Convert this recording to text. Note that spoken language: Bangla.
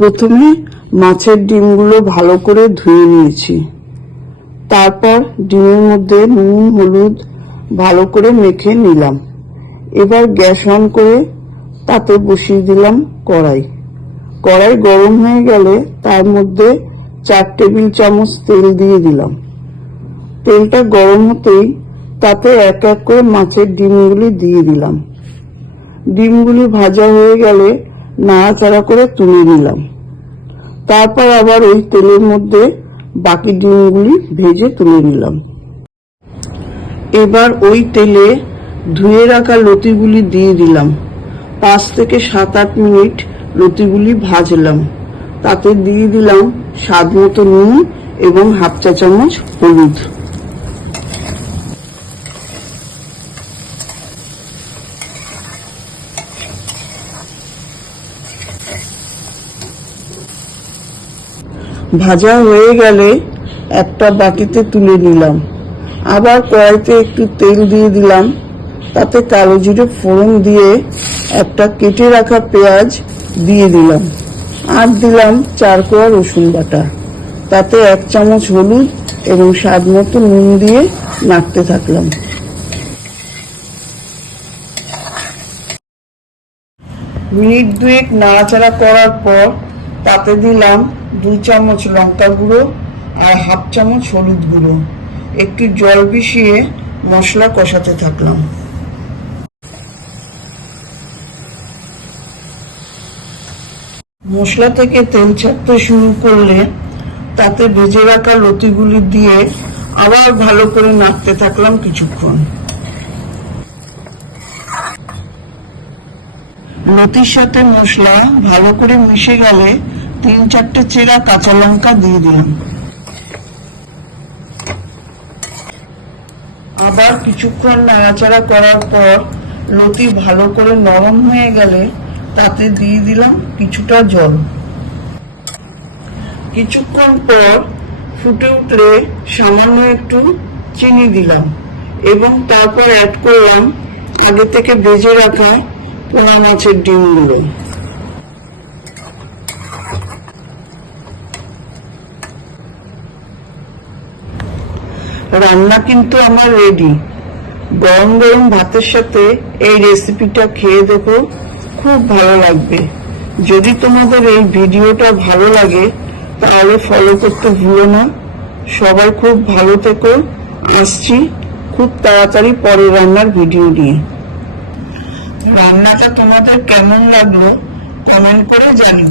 প্রথমে মাছের ডিমগুলো ভালো করে ধুয়ে নিয়েছি। তারপর ডিমের মধ্যে নুন হলুদ ভালো করে মেখে নিলাম। এবার গ্যাস অন করে তাতে বসিয়ে দিলাম কড়াই। কড়াই গরম হয়ে গেলে তার মধ্যে 4 টেবিল চামচ তেল দিয়ে দিলাম। তেলটা গরম হতেই তাতে এক এক করে মাছের ডিমগুলি দিয়ে দিলাম। ডিমগুলি ভাজা হয়ে গেলে নাড়াচাড়া করে তুলে নিলাম। তারপর আবার ওই তেলের মধ্যে বাকি ডিমগুলি ভেজে তুলে নিলাম। এবার ওই তেলে ধুয়ে রাখা লতিগুলি দিয়ে দিলাম। 5 থেকে 7-8 মিনিট লতিগুলি ভাজলাম। তাতে দিয়ে দিলাম স্বাদ মতো নুন এবং হাফ চা চামচ হলুদ। ভাজা হয়ে গেলে একটা বাটিতে তুলে নিলাম। আবার কড়াইতে একটু তেল দিয়ে দিলাম। তাতে কালো জিরে ফোড়ন দিয়ে একটা কেটে রাখা পেঁয়াজ দিয়ে দিলাম। আর দিলাম 4 কোয়া রসুন বাটা। তাতে 1 চামচ হলুদ এবং স্বাদ মতো নুন দিয়ে নাড়তে থাকলাম। মিনিট 2 নাড়াচাড়া করার পর তাতে দিলাম 2 চামচ লঙ্কা গুঁড়ো আর হাফ চামচ হলুদ গুঁড়ো। একটু জল মিশিয়ে মশলা কষাতে থাকলাম। মশলা থেকে তেল ছাড়তে শুরু করলে তাতে ভেজে রাখা লতিগুলি দিয়ে আবার ভালো করে নাড়তে থাকলাম কিছুক্ষণ। লতির সাথে মশলা ভালো করে মিশে গেলে 3-4টে চেরা কাঁচা লঙ্কা দিয়ে দিলাম। আবার কিছুক্ষণ নাড়াচাড়া করার পর লতি ভালো করে নরম হয়ে গেলে তাতে দিয়ে দিলাম কিছুটা জল। কিছুক্ষণ পর ফুটে উঠলে সামান্য একটু চিনি দিলাম এবং তারপর অ্যাড করলাম আগে থেকে ভেজে রাখা পোনা মাছের ডিমগুলো। রান্না কিন্তু আমার রেডি। গরম গরম ভাতের সাথে এই রেসিপিটা খেয়ে দেখো, খুব ভালো লাগবে। যদি তোমাদের এই ভিডিওটা ভালো লাগে তাহলে ফলো করতে ভুলো না। সবাই খুব ভালো থেকো। আসছি খুব তাড়াতাড়ি পরের রান্নার ভিডিও নিয়ে। রান্নাটা তোমাদের কেমন লাগলো কমেন্ট করে জানিও।